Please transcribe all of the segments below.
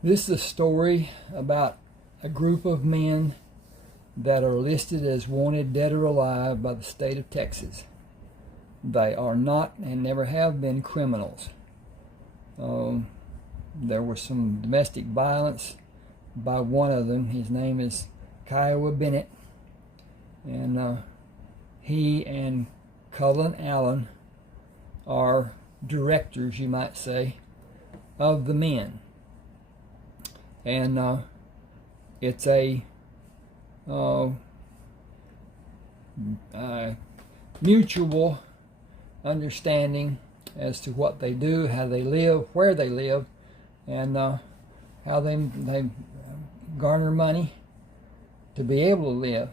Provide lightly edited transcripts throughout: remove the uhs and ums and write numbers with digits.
This is a story about a group of men that are listed as wanted dead or alive by the state of Texas. They are not and never have been criminals. There was some domestic violence by one of them. His name is Kiowa Bennett, and he and Cullen Allen are directors, you might say, of the men. And it's a mutual understanding as to what they do, how they live, where they live, and how they garner money to be able to live.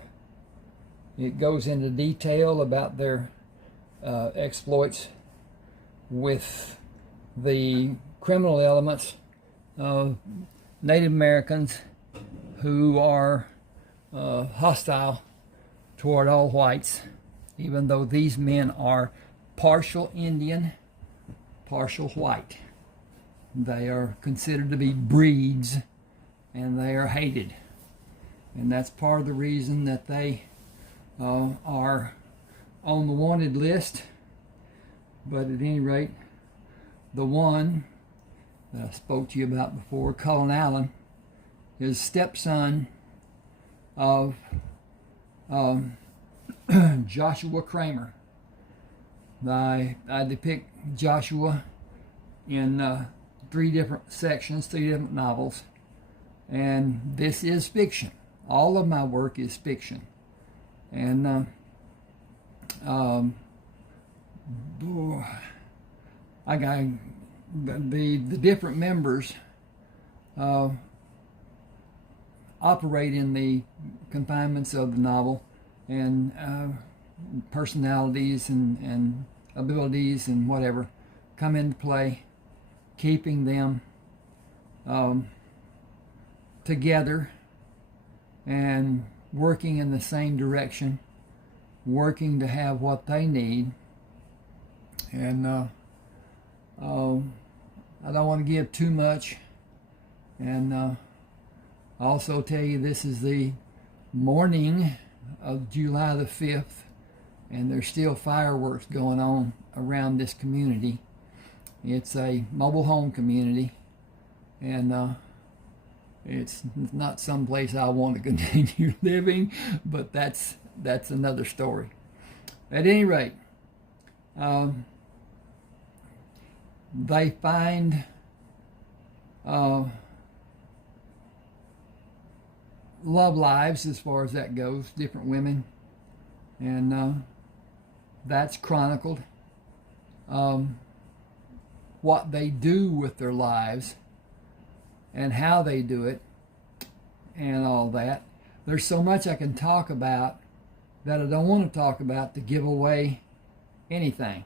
It goes into detail about their exploits with the criminal elements of Native Americans who are hostile toward all whites, even though these men are partial Indian, partial white. They are considered to be breeds, and they are hated. And that's part of the reason that they are on the wanted list. But at any rate, the one that I spoke to you about before, Cullen Allen, is stepson of Joshua Kramer. I depict Joshua in 3 different sections, 3 different novels, and this is fiction. All of my work is fiction. And I got the different members operate in the confinements of the novel, and personalities and abilities and whatever come into play, keeping them together and working in the same direction, working to have what they need. And I don't want to give too much, and also tell you this is the morning of July the 5th, and there's still fireworks going on around this community. It's a mobile home community, and it's not someplace I want to continue living, but that's another story. At any rate, they find love lives, as far as that goes, different women, and that's chronicled. What they do with their lives and how they do it and all that. There's so much I can talk about that I don't want to talk about to give away anything.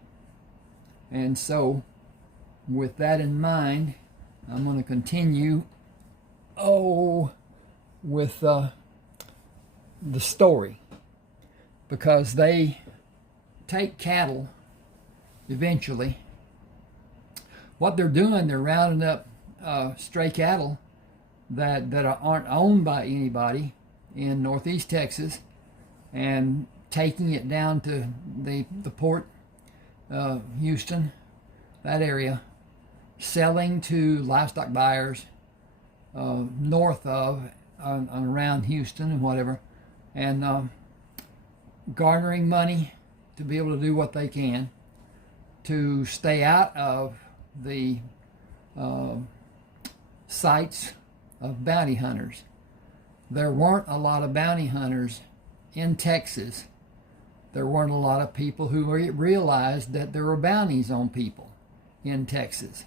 And so, with that in mind, I'm going to continue with the story, because they take cattle eventually. What they're doing, they're rounding up stray cattle that aren't owned by anybody in northeast Texas, and taking it down to the port, Houston, that area, selling to livestock buyers north of and around Houston and whatever, and garnering money to be able to do what they can to stay out of the sights of bounty hunters. There weren't a lot of bounty hunters in Texas. There weren't a lot of people who realized that there were bounties on people in Texas.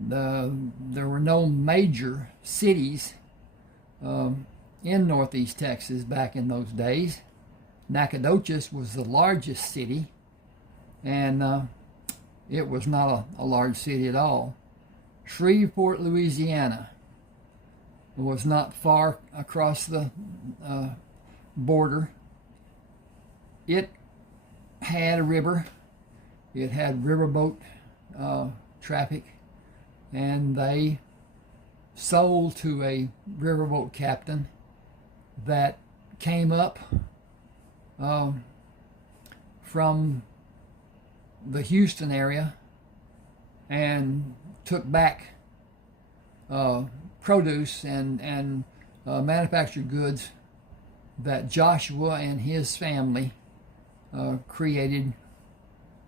There were no major cities in northeast Texas back in those days. Nacogdoches was the largest city, and it was not a large city at all. Shreveport, Louisiana was not far across the border. It had a river. It had riverboat traffic, and they sold to a riverboat captain that came up from the Houston area and took back produce and manufactured goods that Joshua and his family created,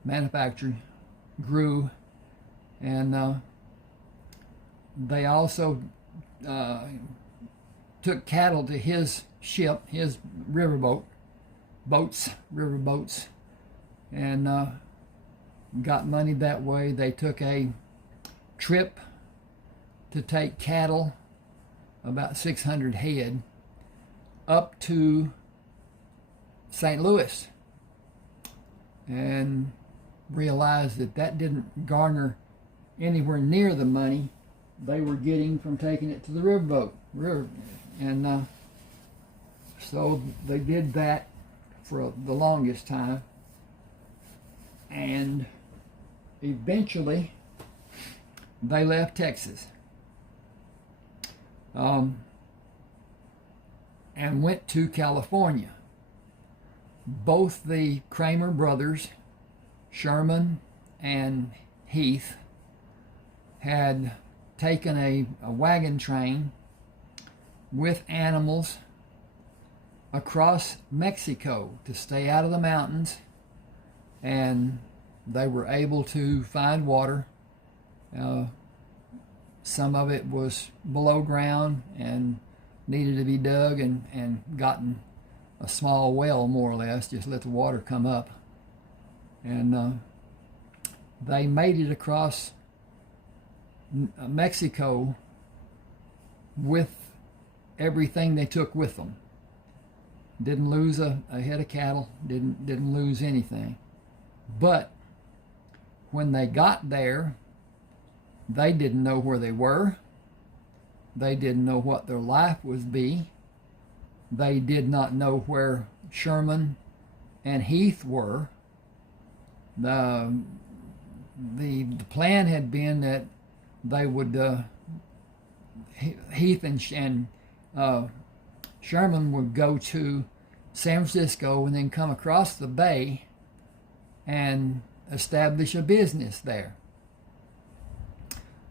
manufactured, grew, and they also took cattle to his ship, his riverboats, and got money that way. They took a trip to take cattle, about 600 head, up to St. Louis, and realized that that didn't garner anywhere near the money they were getting from taking it to the river. And so they did that for the longest time, and eventually they left Texas and went to California. Both the Kramer brothers, Sherman and Heath, had taken a wagon train with animals across Mexico to stay out of the mountains, and they were able to find water. Some of it was below ground and needed to be dug, and gotten a small well, more or less, just let the water come up. And they made it across Mexico with everything they took with them. Didn't lose a head of cattle, didn't lose anything. But when they got there, they didn't know where they were. They didn't know what their life would be. They did not know where Sherman and Heath were. The plan had been that they would, Heath and Sherman would go to San Francisco and then come across the bay and establish a business there.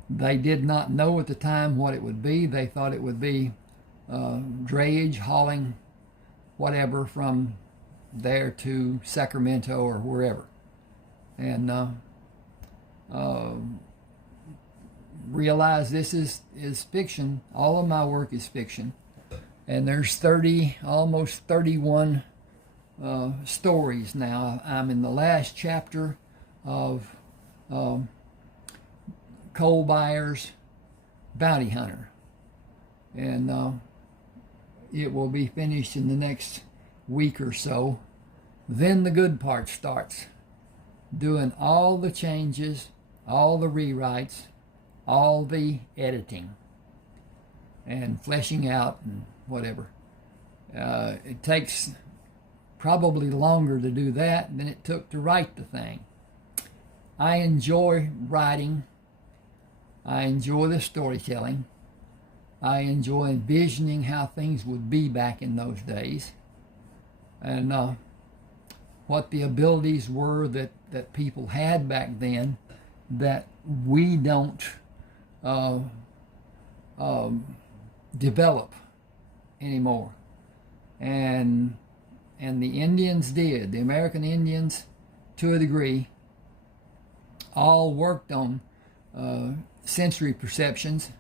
They did not know at the time what it would be. They thought it would be drayage, hauling whatever from there to Sacramento or wherever. And realize this is fiction. All of my work is fiction. And there's almost 31 stories now. I'm in the last chapter of Coal Buyer's Bounty Hunter. And it will be finished in the next week or so. Then the good part starts. Doing all the changes, all the rewrites, all the editing, and fleshing out and whatever. It takes probably longer to do that than it took to write the thing. I enjoy writing. I enjoy the storytelling. I enjoy envisioning how things would be back in those days, and what the abilities were that people had back then that we don't develop anymore. And the Indians did. The American Indians, to a degree, all worked on sensory perceptions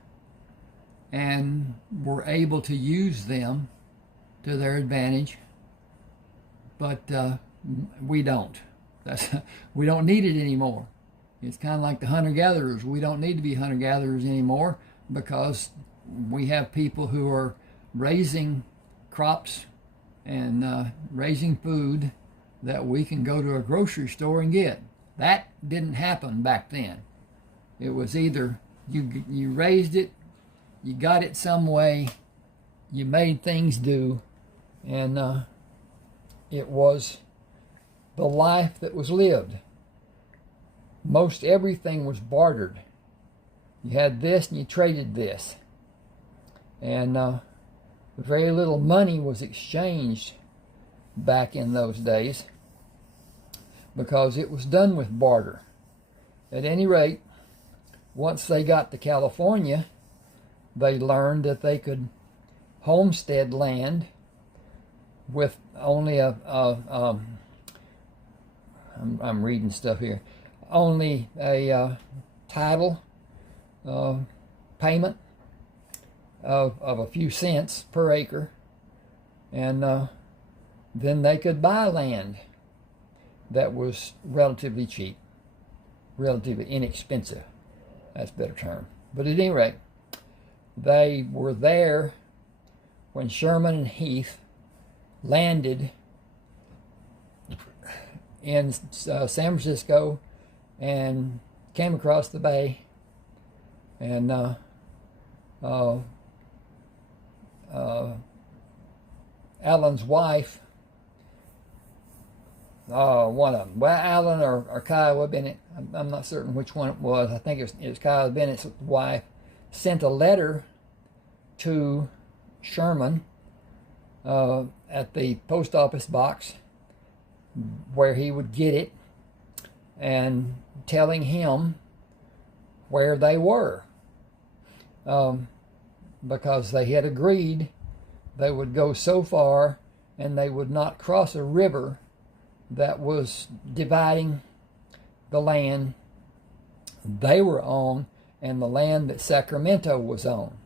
and were able to use them to their advantage. But we don't. We don't need it anymore. It's kind of like the hunter-gatherers. We don't need to be hunter-gatherers anymore because we have people who are raising crops and raising food that we can go to a grocery store and get. That didn't happen back then. It was either you raised it, you got it some way, you made things do, and it was the life that was lived. Most everything was bartered. You had this and you traded this. And very little money was exchanged back in those days because it was done with barter. At any rate, once they got to California, they learned that they could homestead land with only I'm reading stuff here, only a title payment of a few cents per acre, and then they could buy land that was relatively cheap, relatively inexpensive. That's a better term. But at any rate, they were there when Sherman and Heath landed in San Francisco and came across the bay, and Alan's wife, one of them, well, Alan or Kiowa Bennett, I'm not certain which one it was. I think it was Kiowa Bennett's wife, sent a letter to Sherman at the post office box where he would get it, and telling him where they were, because they had agreed they would go so far and they would not cross a river that was dividing the land they were on and the land that Sacramento was on.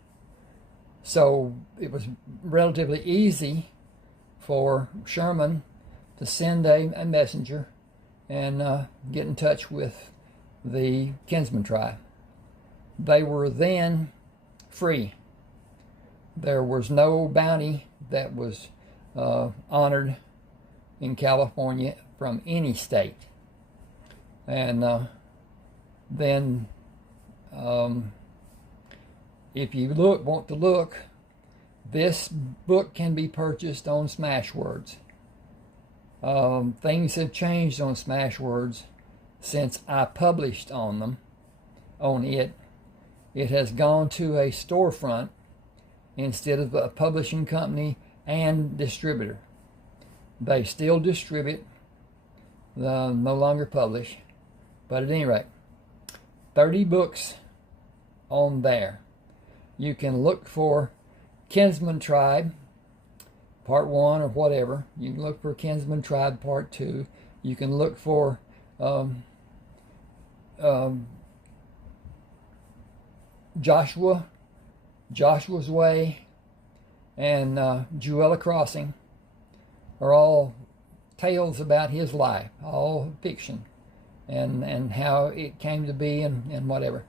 So it was relatively easy for Sherman to send a messenger and get in touch with the Kinsman tribe. They were then free. There was no bounty that was honored in California from any state. And then if you want to look, this book can be purchased on Smashwords. Things have changed on Smashwords since I published on it. It has gone to a storefront instead of a publishing company and distributor. They still distribute, no longer publish, but at any rate, 30 books on there. You can look for Kinsman Tribe, Part 1 or whatever. You can look for Kinsman Tribe Part 2. You can look for Joshua's Way, and Jewella Crossing are all tales about his life, all fiction, and how it came to be and whatever.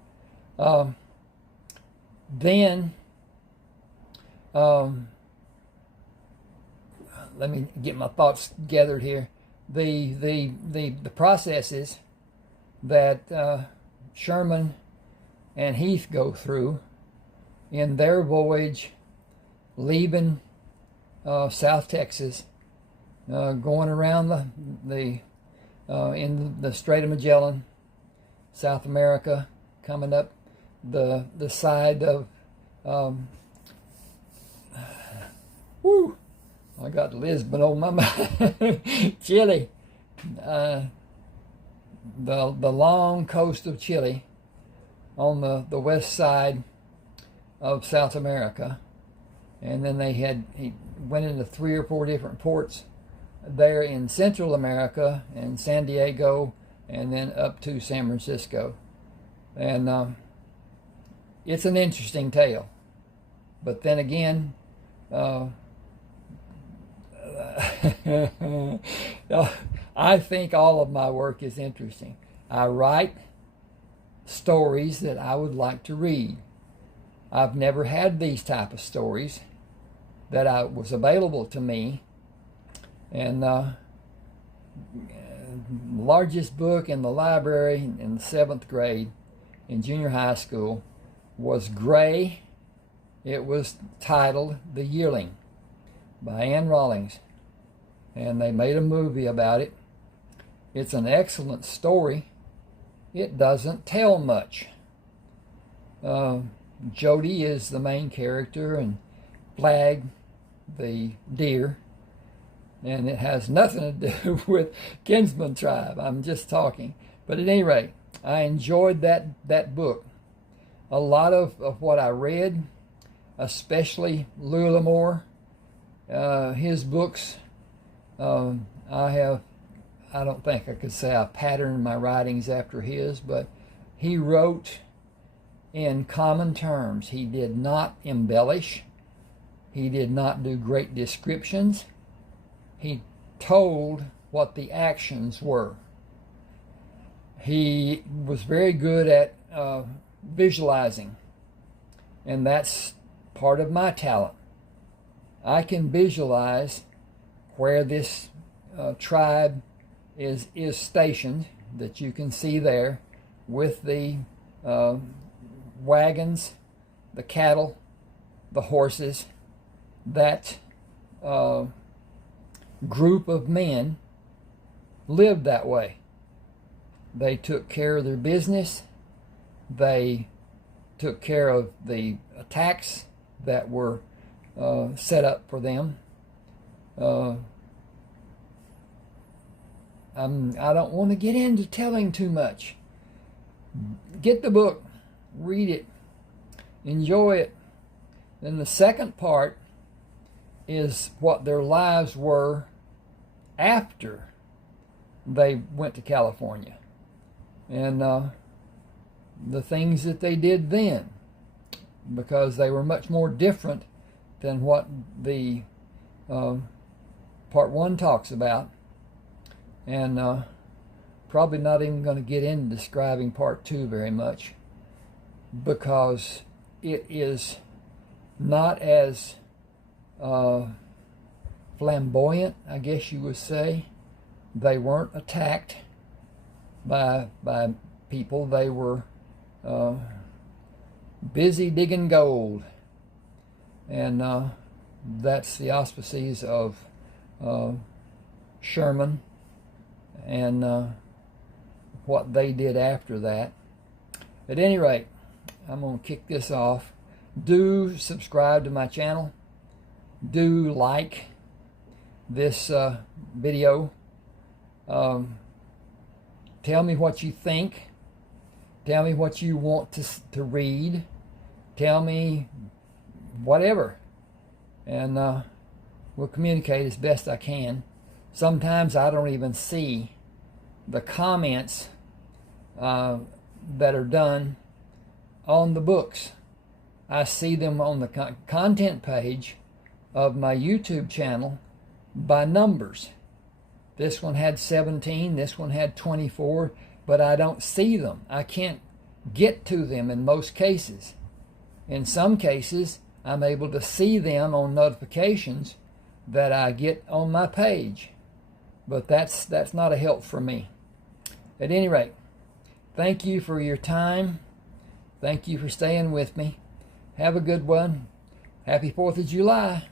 Then let me get my thoughts gathered here. The processes that Sherman and Heath go through in their voyage, leaving South Texas, going around in the Strait of Magellan, South America, coming up the side of I got Lisbon on my mind. Chile, the long coast of Chile on the west side of South America, and then he went into 3 or 4 different ports there in Central America and San Diego, and then up to San Francisco. And it's an interesting tale, but then again, I think all of my work is interesting. I write stories that I would like to read. I've never had these type of stories that was available to me. And the largest book in the library in the 7th grade in junior high school was Gray. It was titled The Yearling by Anne Rawlings, and they made a movie about it. It's an excellent story. It doesn't tell much. Jody is the main character, and Flag, the deer. And it has nothing to do with Kinsman tribe. I'm just talking. But at any rate, I enjoyed that book. A lot of what I read, especially Louis L'Amour, his books, I don't think I could say I patterned my writings after his, but he wrote in common terms. He did not embellish. He did not do great descriptions. He told what the actions were. He was very good at visualizing, and that's part of my talent. I can visualize where this tribe is stationed, that you can see there, with the wagons, the cattle, the horses. That group of men lived that way. They took care of their business. They took care of the attacks that were set up for them. I don't want to get into telling too much. Get the book, read it, enjoy it. Then the second part is what their lives were after they went to California, and the things that they did then, because they were much more different than what the part one talks about. And probably not even going to get into describing part two very much, because it is not as flamboyant, I guess you would say. They weren't attacked by people. They were busy digging gold, and that's the auspices of Sherman and what they did after that. At any rate, I'm going to kick this off. Do subscribe to my channel. Do like this video. Tell me what you think. Tell me what you want to read. Tell me whatever. And we'll communicate as best I can. Sometimes I don't even see the comments that are done on the books. I see them on the content page of my YouTube channel by numbers. This one had 17, this one had 24, but I don't see them. I can't get to them in most cases. In some cases, I'm able to see them on notifications that I get on my page, but that's not a help for me. At any rate, thank you for your time. Thank you for staying with me. Have a good one. Happy 4th of July.